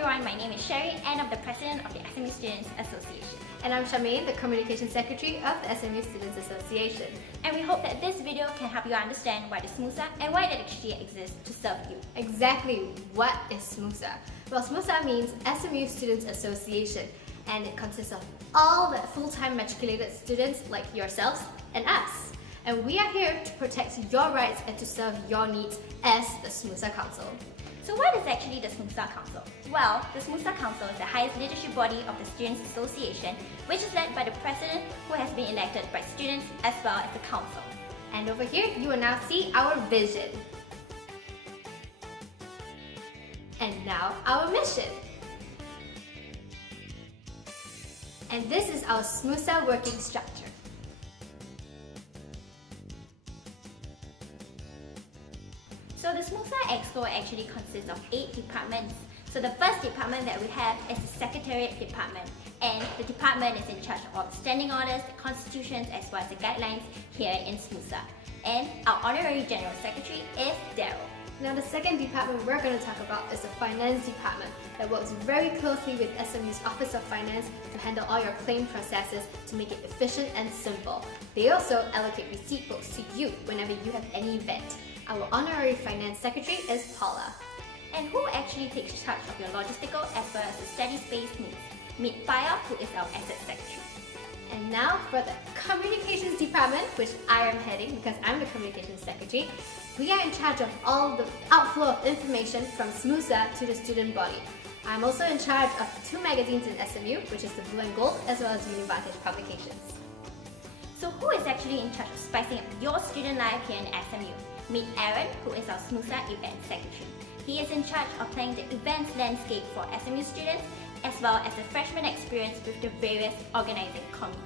everyone, my name is Sherry and I'm the President of the SMU Students Association. And I'm Charmaine, the Communication Secretary of the SMU Students Association. And we hope that this video can help you understand why the SMUSA and why that exchange exists to serve you. Exactly, what is SMUSA? Well, SMUSA means SMU Students Association, and it consists of all the full-time matriculated students like yourselves and us. And we are here to protect your rights and to serve your needs as the SMUSA Council. So what is actually the SMUSA Council? Well, the SMUSA Council is the highest leadership body of the Students Association, which is led by the President, who has been elected by students as well as the Council. And over here, you will now see our vision. And now our mission. And this is our SMUSA working structure. So the SMUSA Exco actually consists of 8 departments. So the first department that we have is the Secretariat Department, and the department is in charge of all the standing orders, the constitutions, as well as the guidelines here in SMUSA. And our Honorary General Secretary is Daryl. Now the second department we're going to talk about is the Finance Department that works very closely with SMU's Office of Finance to handle all your claim processes to make it efficient and simple. They also allocate receipt books to you whenever you have any event. Our Honorary Finance Secretary is Paula. And who actually takes charge of your logistical as well as the study space needs? Meet Paya, who is our Asset Secretary. And now for the Communications Department, which I am heading because I'm the Communications Secretary. We are in charge of all the outflow of information from SMUSA to the student body. I'm also in charge of 2 magazines in SMU, which is the Blue and Gold as well as Univantage Publications. So who is actually in charge of spicing up your student life here in SMU? Meet Aaron, who is our SMUSA Event Secretary. He is in charge of planning the events landscape for SMU students as well as the freshman experience with the various organizing committees.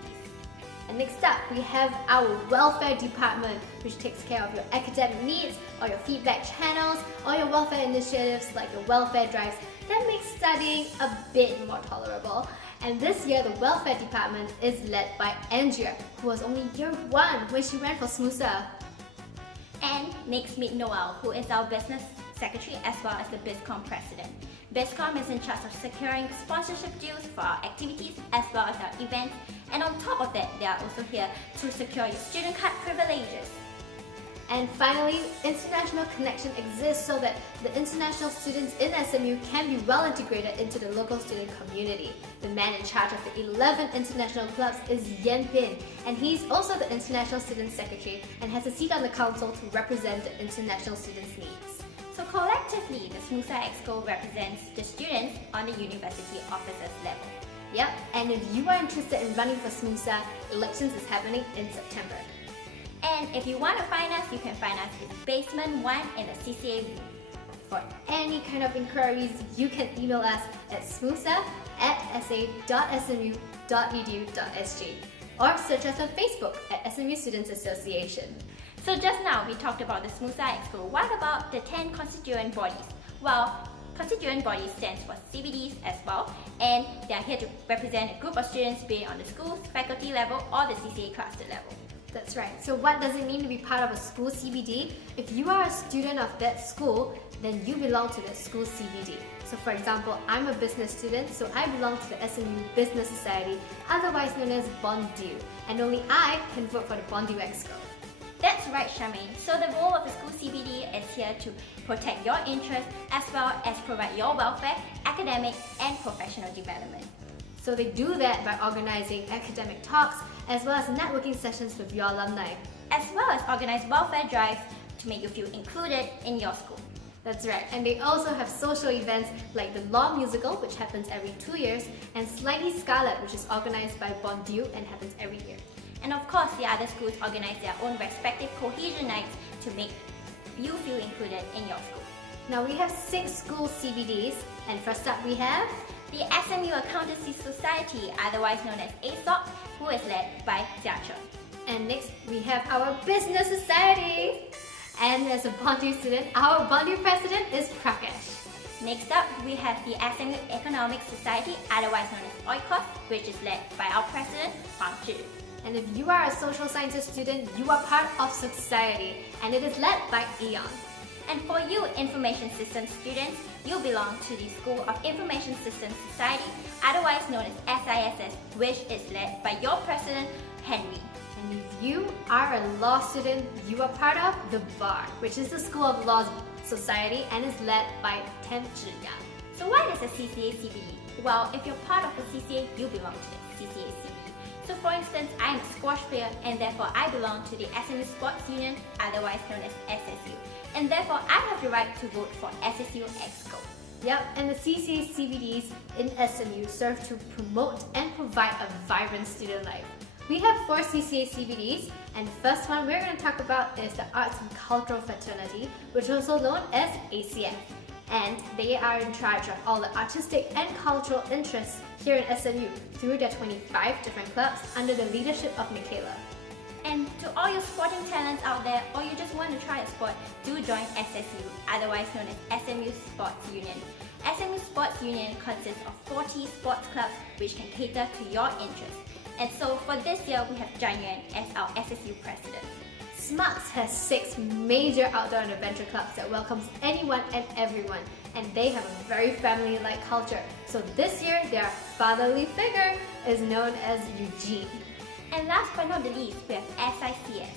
And next up, we have our Welfare Department, which takes care of your academic needs, all your feedback channels, all your welfare initiatives like your welfare drives that make studying a bit more tolerable. And this year, the Welfare Department is led by Andrea, who was only year 1 when she ran for SMUSA. And next, meet Noel, who is our Business Secretary as well as the BizCom President. BizCom is in charge of securing sponsorship deals for our activities as well as our events, and on top of that, they are also here to secure your student card privileges. And finally, international connection exists so that the international students in SMU can be well integrated into the local student community. The man in charge of the 11 international clubs is Yen Pin, and he's also the International Student Secretary and has a seat on the council to represent the international students' needs. So collectively, the SMUSA Exco represents the students on the university officers level. Yep, and if you are interested in running for SMUSA, elections is happening in September. And if you want to find us, you can find us in Basement 1 in the CCA room. For any kind of inquiries, you can email us at smusa@sa.smu.edu.sg or search us on Facebook at SMU Students Association. So just now, we talked about the SMUSA Exco. What about the 10 constituent bodies? Well, constituent body stands for CBDs as well, and they are here to represent a group of students, be it on the school's faculty level or the CCA cluster level. That's right. So what does it mean to be part of a school CBD? If you are a student of that school, then you belong to the school CBD. So for example, I'm a business student, so I belong to the SMU Business Society, otherwise known as Bondu, and only I can vote for the Bondu Exco. That's right, Charmaine. So the role of the school CBD is here to protect your interests as well as provide your welfare, academic and professional development. So they do that by organizing academic talks as well as networking sessions with your alumni. As well as organize welfare drives to make you feel included in your school. That's right, and they also have social events like the Law Musical, which happens every 2 years, and Slightly Scarlet, which is organized by Bondu and happens every year. And of course, the other schools organize their own respective cohesion nights to make you feel included in your school. Now we have 6 school CBDs, and first up we have the SMU Accountancy Society, otherwise known as ASOC, who is led by Jiachun. And next we have our Business Society. And as a Bondu student, our Bondu president is Prakash. Next up, we have the SMU Economic Society, otherwise known as OICOS, which is led by our president, Huang Zhi. And if you are a social sciences student, you are part of society, and it is led by Eon. And for you information systems students, you belong to the School of Information Systems Society, otherwise known as SISS, which is led by your president, Henry. And if you are a law student, you are part of the BAR, which is the School of Law Society and is led by Ten Zhiyang. So what is a CCA CBD? Well, if you're part of a CCA, you belong to the CCA CBD. So for instance, I am a squash player and therefore I belong to the SMU Sports Union, otherwise known as SSU. And therefore I have the right to vote for SSU Exco. Yep, and the CCA CBDs in SMU serve to promote and provide a vibrant student life. We have 4 CCA CBDs, and the first one we're going to talk about is the Arts and Cultural Fraternity, which is also known as ACF. And they are in charge of all the artistic and cultural interests here in SMU through their 25 different clubs under the leadership of Michaela. And to all your sporting talents out there, or you just want to try a sport, do join SSU, otherwise known as SMU Sports Union. SMU Sports Union consists of 40 sports clubs which can cater to your interests. And so for this year, we have Zhang Yuan as our SSU president. SMUSA has 6 major outdoor and adventure clubs that welcomes anyone and everyone, and they have a very family-like culture. So this year, their fatherly figure is known as Eugene. And last but not the least, we have SICS.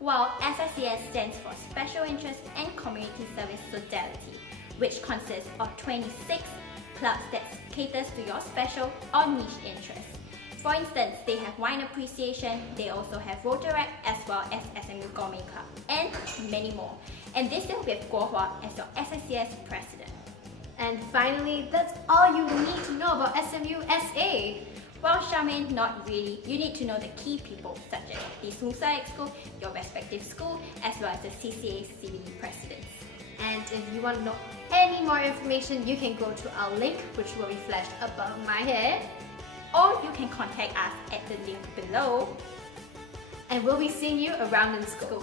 Well, SICS stands for Special Interest and Community Service Totality, which consists of 26 clubs that caters to your special or niche interests. For instance, they have wine appreciation, they also have Rotaract as well as SMU Gourmet Club, and many more. And this year we have Guo Hua as your SICS president. And finally, that's all you need to know about SMUSA. Well, Charmaine, not really. You need to know the key people such as the SMUSA Exco, your respective school, as well as the CCA CBD presidents. And if you want to know any more information, you can go to our link, which will be flashed above my head. Or you can contact us at the link below. And we'll be seeing you around in school.